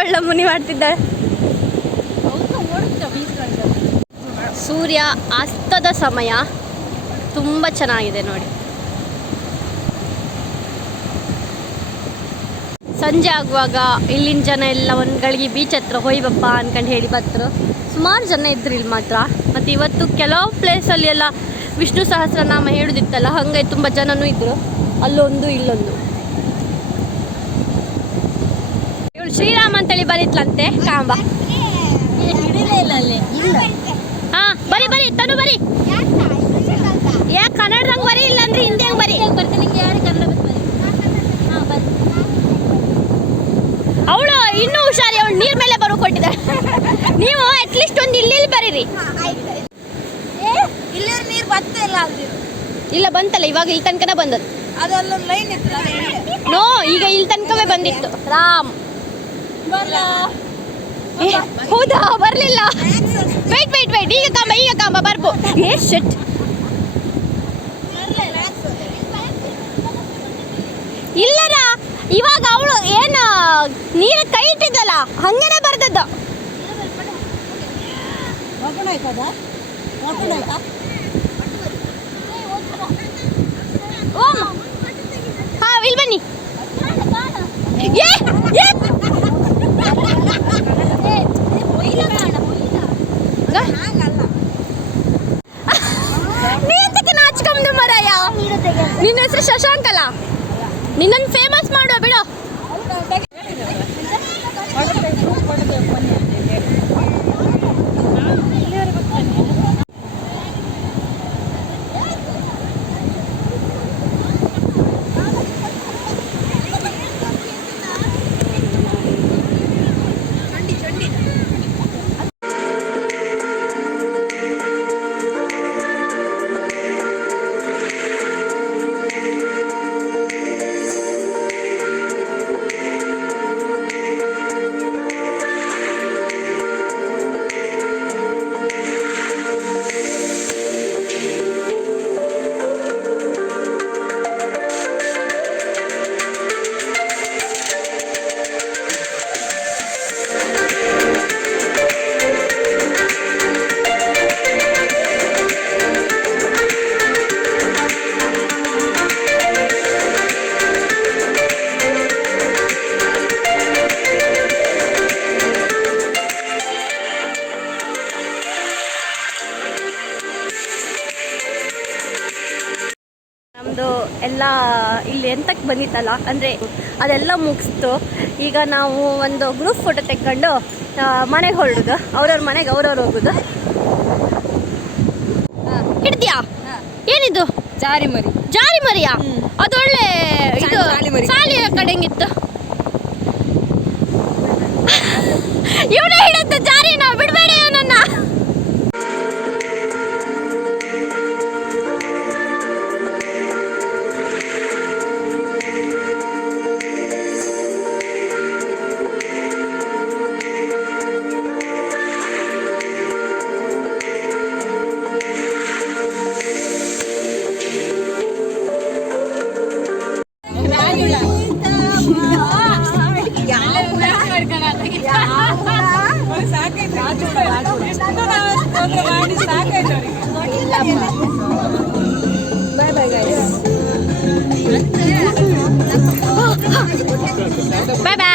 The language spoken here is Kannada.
ಒಳ್ಳೆ ಮುನಿ ಮಾಡ್ತಿದ್ದಾಳೆ ಸೂರ್ಯ ಅಸ್ತದ ಸಮಯ. ತುಂಬ ಚೆನ್ನಾಗಿದೆ ನೋಡಿ. ಸಂಜೆ ಆಗುವಾಗ ಇಲ್ಲಿನ ಜನ ಎಲ್ಲ ಒಂದು ಗಳಿಗೆ ಬೀಚ್ ಹತ್ರ ಹೋಯ್ಬಪ್ಪ ಅನ್ಕಂಡು ಹೇಳಿ ಬತ್ತರು ಸುಮಾರು ಜನ ಇದ್ರು ಇಲ್ಲಿ ಮಾತ್ರ. ಮತ್ತು ಇವತ್ತು ಕೆಲವು ಪ್ಲೇಸಲ್ಲಿ ಎಲ್ಲ ವಿಷ್ಣು ಸಹಸ್ರನಾಮ ಹೇಳುದಿತ್ತಲ್ಲ, ಹಾಗೆ ತುಂಬ ಜನನೂ ಇದ್ರು. ಅಲ್ಲೊಂದು, ಇಲ್ಲೊಂದು ಇವಳು ಶ್ರೀರಾಮ ಅಂತೇಳಿ ಬರೀತ್ಲಂತೆ. ಕಾಂಬ. ಹಾ ಬರಿ ಬರಿ ತನು ಬರಿ. ಯಾಕೆ ಕನ್ನಡದಂಗ್ ಬರಿ ಇಲ್ಲಾಂದ್ರೆ ಹಿಂದೆ ಬರಿ? ಅವಳು ಇನ್ನೂ ಹುಷಾರಿ ಅವಳು ನೀರ್ ಮೇಲೆ ಬರೋ ಕೊಟ್ಟಿದ್ದಾಳೆ ನೀವು ಅಟ್ಲೀಸ್ಟ್ ಒಂದು ಇಲ್ಲಿ ಬರೀರಿ. ಇಲ್ಲಿ ನೀರು ಇಲ್ಲ ಇಲ್ಲ ಬಂತಲ್ಲ ಇವಾಗ ಇಲ್ಲಿ ತನಕನ ಬಂದದ್ದು. ಲೈನ್ ಇತ್ತು ನೋ ಈಗ ಇಲ್ಲಿ ತನಕವೇ ಬಂದಿತ್ತು. ರಾಮ್. ಹೌದಾ? ಬರ್ಲಿಲ್ಲ. ವೇಟ್ ವೇಟ್ ವೇಟ್ ಈಗ ಕಾಂಬ ಈಗ ಕಾಂಬ ಬರ್ಬೋ. ಏ ಶಟ್ ಇಲ್ಲರ ಇವಾಗ ಅವಳು ಏನು ನೀರು ಕೈ ಇಟ್ಟಿದ್ದಲ್ಲ ಹಂಗೇನೆ ಆಯ್ತಾ? ಓಂ ಹಾ ಇಲ್ಲಿ ಬನ್ನಿ ಏ ಏ ಗ- ಹಂಗಲ್ಲ ನೀ ಎಂತಕ್ಕೆ ನಾಚ್ಕೊಂಬಂದು ಮರಯ್ಯ ನಿನ್ನ ಹೆಸರು ಶಶಾಂಕ್ ಅಲ್ಲ ನಿನ್ನನ್ನು ಫೇಮಸ್ ಮಾಡುವ ಬಿಡು. ನಮ್ಮದು ಎಲ್ಲ ಇಲ್ಲಿ ಎಂತಕ್ಕೆ ಬಂದಿತ್ತಲ್ಲ ಅಂದರೆ ಅದೆಲ್ಲ ಮುಗಿಸ್ತು ಈಗ ನಾವು ಒಂದು ಗ್ರೂಪ್ ಫೋಟೋ ತೆಕ್ಕೊಂಡು ಮನೆಗೆ ಹೊರಡೋದು. ಅವ್ರವ್ರ ಮನೆಗೆ ಅವ್ರವ್ರು ಹೋಗುದು. ಹಿಡ್ದ್ಯಾ ಏನಿದು? ಜಾರಿ ಮರಿ ಜಾರಿ ಮರಿಯಾ ಅದೊಳ್ಳೆ ಇದು ಸಾಲಿ ಮರಿ. ಸಾಲಿಯ ಕಡೆ ಬಾಯ್ ಬಾಯ್